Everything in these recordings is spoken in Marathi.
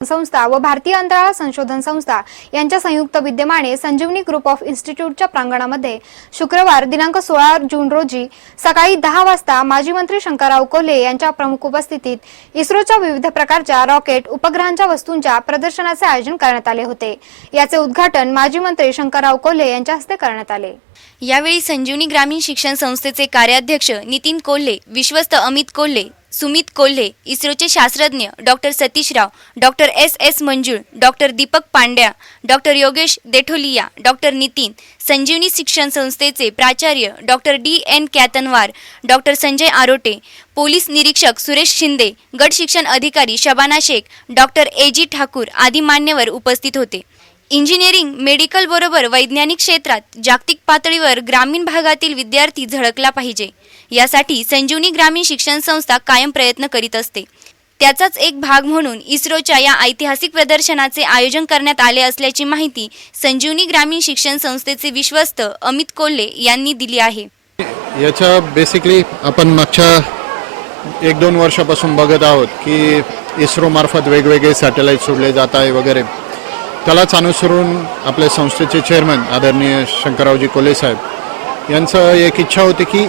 संस्था व भारतीय अंतराळ संशोधन संस्था यांच्या संयुक्त विद्यमाने संजीवनी ग्रुप ऑफ इन्स्टिट्यूटच्या प्रांगणामध्ये शुक्रवार दिनांक सोळा जून रोजी सकाळी दहा वाजता माजी मंत्री शंकरराव कोल्हे यांच्या प्रमुख उपस्थितीत इस्रोच्या विविध प्रकारच्या रॉकेट उपग्रहांच्या वस्तूंच्या प्रदर्शनाचे आयोजन करण्यात आले होते. याचे उद्घाटन माजी मंत्री शंकरराव कोल्हे यांच्या हस्ते करण्यात आले. यावेळी संजीवनी ग्रामीण शिक्षण संस्थेचे कार्याध्यक्ष नितीन कोल्हे विश्वस्त अमित कोल्हे सुमित कोल्हे इस्रोचे शास्त्रज्ञ doctor Satishrao doctor S S Manjul doctor Deepak Pandya doctor Yogesh Detholiya doctor Nitin Sanjivani शिक्षण संस्थेचे प्राचार्य doctor D. N Katanwar doctor Sanjay Arote police निरीक्षक सुरेश शिंदे गट शिक्षण अधिकारी Shabana Shaikh doctor A G Thakur आदी मान्यवर उपस्थित होते. इंजिनिअरिंग मेडिकल बरोबर वैज्ञानिक क्षेत्रात जागतिक पातळीवर ग्रामीण भागातील विद्यार्थी झळकला पाहिजे. यासाठी संजीवनी ग्रामीण शिक्षण संस्था कायम प्रयत्न करीत असते. त्याचाच एक भाग म्हणून इस्रोच्या या ऐतिहासिक प्रदर्शनाचे आयोजन करण्यात आले असल्याची माहिती संजीवनी ग्रामीण शिक्षण संस्थेचे विश्वस्त अमित कोल्हे यांनी दिली आहे. याच्या बेसिकली आपण मागच्या एक दोन वर्षापासून बघत आहोत की इस्रोमार्फत वेगवेगळे सॅटेलाइट सोडले जात आहे वगैरे. त्यालाच अनुसरून आपल्या संस्थेचे चेअरमन आदरणीय शंकररावजी कोले साहेब यांचं एक इच्छा होती की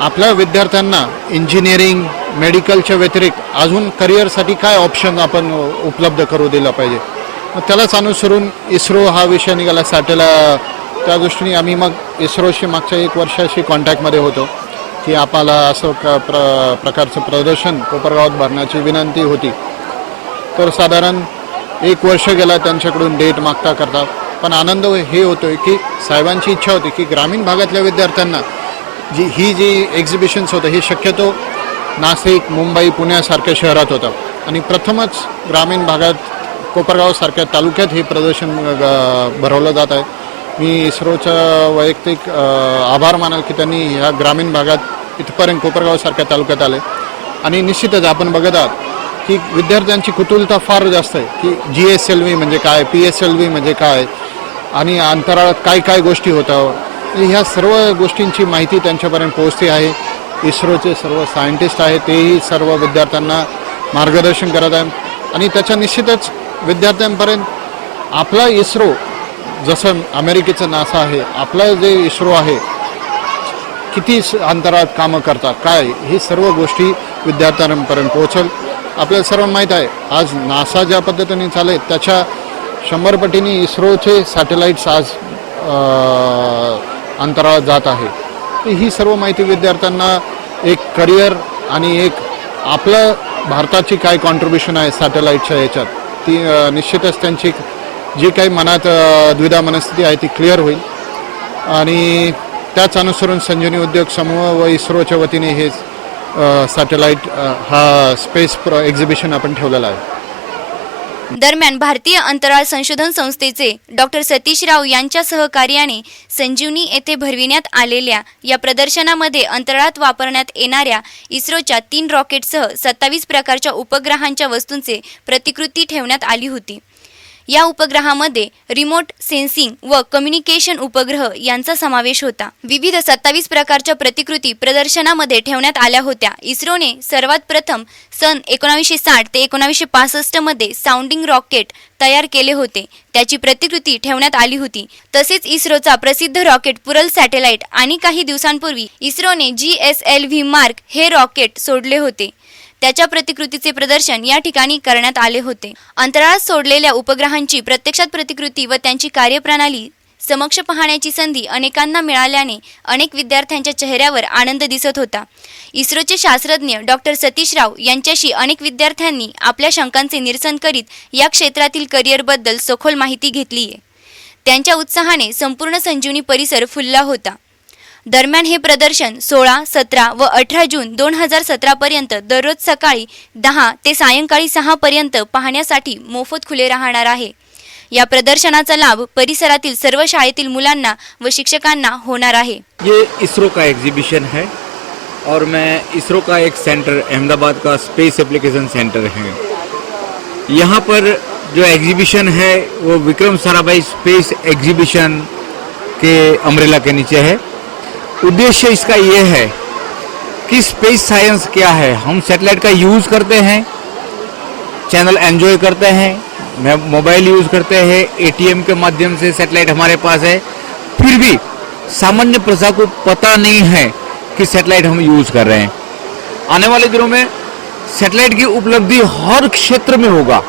आपल्या विद्यार्थ्यांना इंजिनिअरिंग मेडिकलच्या व्यतिरिक्त अजून करिअरसाठी काय ऑप्शन आपण उपलब्ध करू दिला पाहिजे? मग त्यालाच अनुसरून इस्रो हा विषय निघाला. सॅटेला त्या दृष्टीने आम्ही मग इस्रोशी मागच्या एक वर्षाशी कॉन्टॅक्टमध्ये होतो की आम्हाला असं क प्र प्रकारचं प्रदर्शन कोपरगावात भरण्याची विनंती होती. तर साधारण एक वर्ष गेला त्यांच्याकडून डेट मागता करता. पण आनंद हे होतो आहे की साहेबांची इच्छा होती की ग्रामीण भागातल्या विद्यार्थ्यांना जी ही जी एक्झिबिशन्स होतं हे शक्यतो नाशिक मुंबई पुण्यासारख्या शहरात होतं. आणि प्रथमच ग्रामीण भागात कोपरगावसारख्या तालुक्यात हे प्रदर्शन भरवलं जात आहे. मी इस्रोचा वैयक्तिक आभार मानाल की त्यांनी ह्या ग्रामीण भागात इथपर्यंत कोपरगावसारख्या तालुक्यात आले. आणि निश्चितच आपण बघत आहात की विद्यार्थ्यांची कुतूलता फार जास्त आहे. की जी एस एल व्ही म्हणजे काय पी एस एल व्ही म्हणजे काय आणि अंतराळात काय काय गोष्टी होतात ह्या सर्व गोष्टींची माहिती त्यांच्यापर्यंत पोहोचते आहे. इस्रोचे सर्व सायंटिस्ट आहेत तेही सर्व विद्यार्थ्यांना मार्गदर्शन करत आहे आणि त्याच्या निश्चितच विद्यार्थ्यांपर्यंत आपला इस्रो जसं अमेरिकेचं नासा आहे आपलं जे इस्रो आहे किती अंतराळात कामं करतात काय ही सर्व गोष्टी विद्यार्थ्यांपर्यंत पोहोचल. आपल्याला सर्वांना माहीत आहे आज नासा ज्या पद्धतीने चालेल त्याच्या शंभर पटीने इस्रोचे सॅटेलाईट्स आज अंतराळात जात आहे. तर ही सर्व माहिती विद्यार्थ्यांना एक करिअर आणि एक आपलं भारताची काय कॉन्ट्रीब्युशन आहे सॅटेलाईटच्या याच्यात ती निश्चितच त्यांची जी काही मनात द्विधा मनस्थिती आहे ती क्लिअर होईल. आणि त्याच अनुसरून संजीवनी उद्योग समूह व इस्रोच्या वतीने हे सॅटेलाइट हा स्पेस एक्झिबिशन आपण ठेवलेला आहे. दरम्यान भारतीय अंतराळ संशोधन संस्थेचे डॉक्टर सतीश राव यांच्या सहकार्याने संजीवनी येथे भरविण्यात आलेल्या या प्रदर्शनामध्ये अंतराळात वापरण्यात येणाऱ्या इस्रोच्या तीन रॉकेटसह सत्तावीस प्रकारच्या उपग्रहांच्या वस्तूंचे प्रतिकृती ठेवण्यात आली होती. या उपग्रहामध्ये रिमोट सेन्सिंग व कम्युनिकेशन उपग्रह यांचा समावेश होता. विविध सत्तावीस प्रकारच्या प्रतिकृती प्रदर्शनामध्ये ठेवण्यात आल्या होत्या. इस्रोने सर्वात प्रथम सन एकोणावीसशे साठ ते एकोणावीसशे पासष्टमध्ये साऊंडिंग रॉकेट तयार केले होते. त्याची प्रतिकृती ठेवण्यात आली होती. तसेच इस्रोचा प्रसिद्ध रॉकेट पुरल सॅटेलाइट आणि काही दिवसांपूर्वी इस्रोने G S L V mark हे रॉकेट सोडले होते. त्याच्या प्रतिकृतीचे प्रदर्शन या ठिकाणी करण्यात आले होते. अंतराळात सोडलेल्या उपग्रहांची प्रत्यक्षात प्रतिकृती व त्यांची कार्यप्रणाली समक्ष पाहण्याची संधी अनेकांना मिळाल्याने अनेक विद्यार्थ्यांच्या चेहऱ्यावर आनंद दिसत होता. इस्रोचे शास्त्रज्ञ डॉक्टर सतीश राव यांच्याशी अनेक विद्यार्थ्यांनी आपल्या शंकांचे निरसन करीत या क्षेत्रातील करिअरबद्दल सखोल माहिती घेतली आहे त्यांच्या उत्साहाने संपूर्ण संजीवनी परिसर फुलला होता. दरम्यान हे प्रदर्शन सोळा सतरा व अठरा जून दोन हजार सतरापर्यंत दररोज सकाळी दहा ते सायंकाळी सहा पर्यंत पाहण्यासाठी मोफत खुले राहणार आहे. या प्रदर्शनाचा लाभ परिसरातील सर्व शाळेतील मुलांना व शिक्षकांना होणार आहे. ये इसरो का एग्जीबिशन है और मैं इसरो का एक सेंटर अहमदाबाद का स्पेस एप्लीकेशन सेंटर है। यहाँ पर जो एग्जीबिशन है वो विक्रम साराभाई स्पेस एग्जीबिशन के अम्ब्रेला के नीचे है। उद्देश्य इसका ये है कि स्पेस साइंस क्या है? हम सैटेलाइट का यूज़ करते हैं चैनल एंजॉय करते हैं, मैं मोबाइल यूज़ करते हैं एटीएम के माध्यम से सेटेलाइट हमारे पास है। फिर भी सामान्य प्रजा को पता नहीं है कि सेटेलाइट हम यूज़ कर रहे हैं। आने वाले दिनों में सेटेलाइट की उपलब्धि हर क्षेत्र में होगा।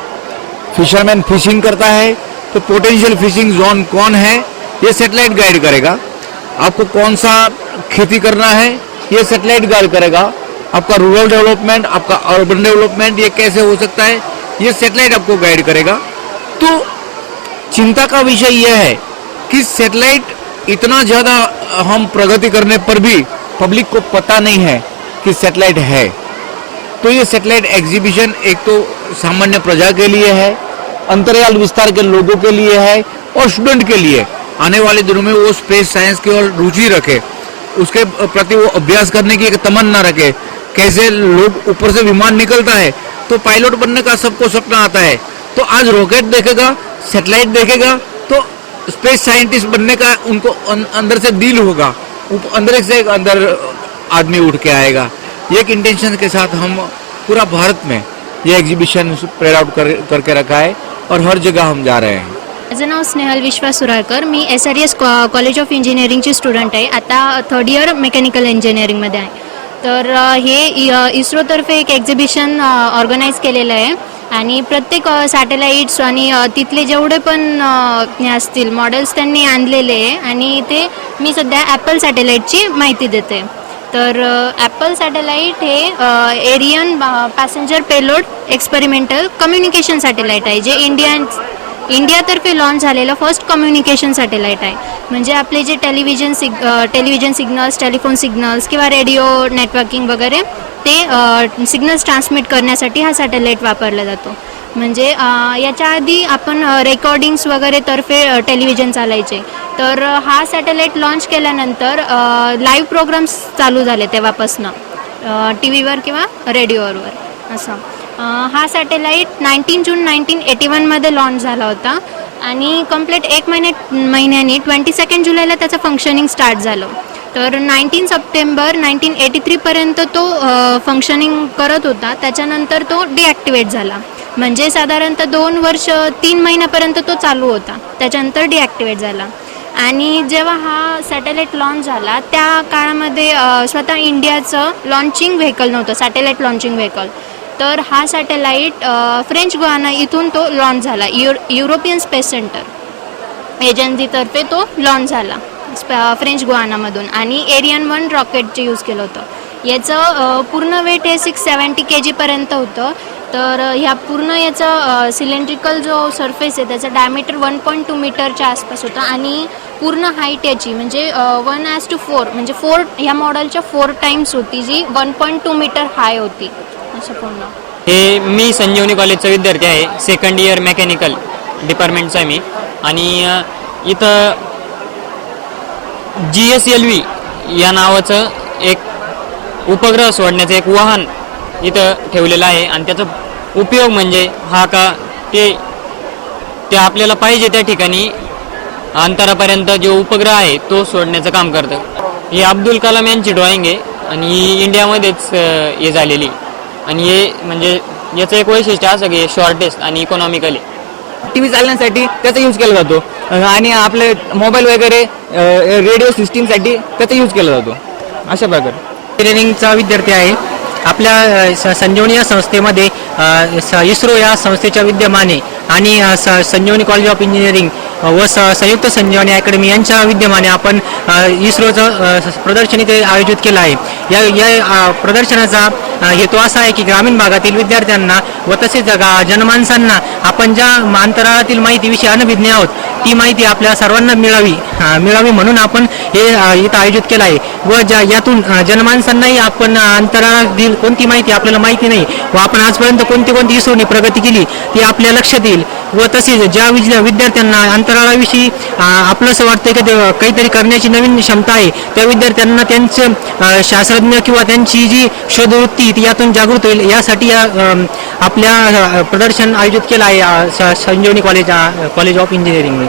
फिशरमैन फिशिंग करता है तो पोटेंशियल फिशिंग जोन कौन है? ये सेटेलाइट गाइड करेगा। आपको कौन सा खेती करना है, ये सेटेलाइट गाइड करेगा। आपका रूरल डेवलपमेंट आपका अर्बन डेवलपमेंट ये कैसे हो सकता है, ये सेटेलाइट आपको गाइड करेगा। तो चिंता का विषय यह है कि सेटेलाइट इतना ज़्यादा हम प्रगति करने पर भी पब्लिक को पता नहीं है कि सेटेलाइट है। तो ये सेटेलाइट एग्जीबिशन एक तो सामान्य प्रजा के लिए है, अंतरियाल विस्तार के लोगों के लिए है और स्टूडेंट के लिए। आने वाले दिनों में वो स्पेस साइंस की ओर रुचि रखे। उसके प्रति वो अभ्यास करने की एक तमन्ना रखे। कैसे लोग ऊपर से विमान निकलता है तो पायलट बनने का सबको सपना आता है। तो आज रॉकेट देखेगा सेटेलाइट देखेगा तो स्पेस साइंटिस्ट बनने का उनको अं- अंदर से दिल होगा। अंदर से एक अंदर आदमी उठ के आएगा। ये एक इंटेंशन के साथ हम पूरा भारत में ये एग्जीबिशन स्प्रेड आउट कर, करके रखा है और हर जगह हम जा रहे हैं। माझं नाव स्नेहल विश्वास सुराळकर. मी S R S college of इंजिनिअरिंगची student आहे. आता थर्ड इयर मेकॅनिकल इंजिनिअरिंगमध्ये आहे. तर हे इ- इस्रोतर्फे एक एक्झिबिशन ऑर्गनाईज केलेलं आहे. आणि प्रत्येक सॅटेलाईट्स आणि तिथले जेवढे पण हे असतील मॉडेल्स त्यांनी आणलेले आहे. आणि ते मी सध्या ॲपल सॅटेलाईटची माहिती देते. तर ॲपल सॅटेलाईट हे Ariane passenger payload experimental communication satellite आहे जे इंडियन इंडियातर्फे लॉन्च झालेलं फर्स्ट कम्युनिकेशन सॅटेलाईट आहे. म्हणजे आपले जे टेलिव्हिजन सिग टेलिव्हिजन सिग्नल्स टेलिफोन सिग्नल्स किंवा रेडिओ नेटवर्किंग वगैरे ते सिग्नल्स ट्रान्समिट करण्यासाठी हा सॅटेलाईट वापरला जातो. म्हणजे याच्या आधी आपण रेकॉर्डिंग्स वगैरे तर्फे टेलिव्हिजन चालायचे. तर हा सॅटेलाईट लॉन्च केल्यानंतर लाईव्ह प्रोग्राम्स चालू झाले तेव्हापासनं. टी व्हीवर किंवा रेडिओवर असं. हा satellite nineteen June nineteen eighty वनमध्ये लॉन्च झाला होता. आणि कंप्लीट एक महिने महिन्यानी ट्वेंटी सेकंड जुलैला त्याचं फंक्शनिंग स्टार्ट झालं. तर नाईन्टीन सप्टेंबर नाईन्टीन एटी थ्रीपर्यंत तो फंक्शनिंग करत होता. त्याच्यानंतर तो डिॲक्टिवेट झाला. म्हणजे साधारणतः दोन वर्ष तीन महिन्यापर्यंत तो चालू होता. त्याच्यानंतर डिॲक्टिवेट झाला. आणि जेव्हा हा सॅटेलाईट लॉन्च झाला त्या काळामध्ये स्वतः इंडियाचं लॉन्चिंग व्हेकल नव्हतं सॅटेलाईट लॉन्चिंग व्हेकल तर हा सॅटेलाईट फ्रेंच गुआना इथून तो लॉन्च झाला. युर युरोपियन स्पेस सेंटर. एजन्सीतर्फे तो लॉन्च झाला स्प- फ्रेंच गुआनामधून. आणि एरियन वन रॉकेटचे यूज केलं होतं. याचं पूर्ण वेट हे सिक्स सेवन्टी के जीपर्यंत होतं. तर ह्या पूर्ण याचं सिलेंड्रिकल जो सरफेस आहे त्याचा डायमीटर वन पॉईंट टू मीटरच्या आसपास होता आणि पूर्ण हाईट याची म्हणजे वन ॲज टू फोर म्हणजे फोर ह्या मॉडेलच्या फोर टाईम्स होती जी one point two metre high होती. असं पूर्ण. हे मी संजीवनी कॉलेजचा विद्यार्थी आहे. सेकंड इयर मेकॅनिकल डिपार्टमेंटचा आहे मी. आणि इथं जी एस एल व्ही या नावाचं एक उपग्रह सोडण्याचं एक वाहन इथं ठेवलेलं आहे. आणि त्याचं उपयोग म्हणजे हा का ते ते आपल्याला पाहिजे त्या ठिकाणी अंतरापर्यंत जो उपग्रह आहे तो सोडण्याचं काम करतं. ही अब्दुल कलाम यांची ड्रॉइंग आहे आणि ही इंडियामध्येच हे झालेली. आणि हे म्हणजे याचं एक वैशिष्ट्य असं की शॉर्टेस्ट आणि इकॉनॉमिकली टी व्ही चालण्यासाठी त्याचा यूज केला जातो. आणि आपले मोबाईल वगैरे रेडिओ सिस्टीमसाठी त्याचा यूज केला जातो. अशा प्रकारे. इंजिनिअरिंगचा विद्यार्थी आहे. आपल्या संजीवनी या संस्थेमध्ये स- इस्रो या संस्थेच्या विद्यमाने आणि स- संजीवनी कॉलेज ऑफ इंजिनिअरिंग व स- संयुक्त संजीवनी अकॅडमी यांच्या विद्यमाने आपण इस्रोचं प्रदर्शन इथे आयोजित केलं आहे. या या प्रदर्शनाचा हेतू असा आहे की ग्रामीण भागातील विद्यार्थ्यांना व तसेच गा- जनमानसांना आपण ज्या अंतराळातील माहितीविषयी अनभिज्ञ आहोत ती माहिती आपल्या सर्वांना मिळावी मिळावी म्हणून आपण हे इथं आयोजित केलं आहे. व ज्या यातून जनमानसांनाही आपण अंतराळातील कोणती माहिती आपल्याला माहिती नाही व आपण आजपर्यंत कोणती कोणती इस्रोने प्रगती केली ती आपल्या लक्षात येईल व तसेच ज्या विद्यार्थ्यांना विद्यार्थ्यांना अंतराळाविषयी आपलं असं वाटतं की ते काहीतरी करण्याची नवीन क्षमता आहे. त्या विद्यार्थ्यांना त्यांचं शास्त्रज्ञ किंवा त्यांची जी शोधवृत्ती ती यातून जागृत होईल. यासाठी या आपल्या प्रदर्शन आयोजित केलं आहे Sanjivani college college of engineering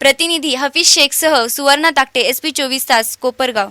प्रतिनिधी हफीज शेखसह सुवर्णा ताकटे एस पी चोवीस तास कोपरगाव.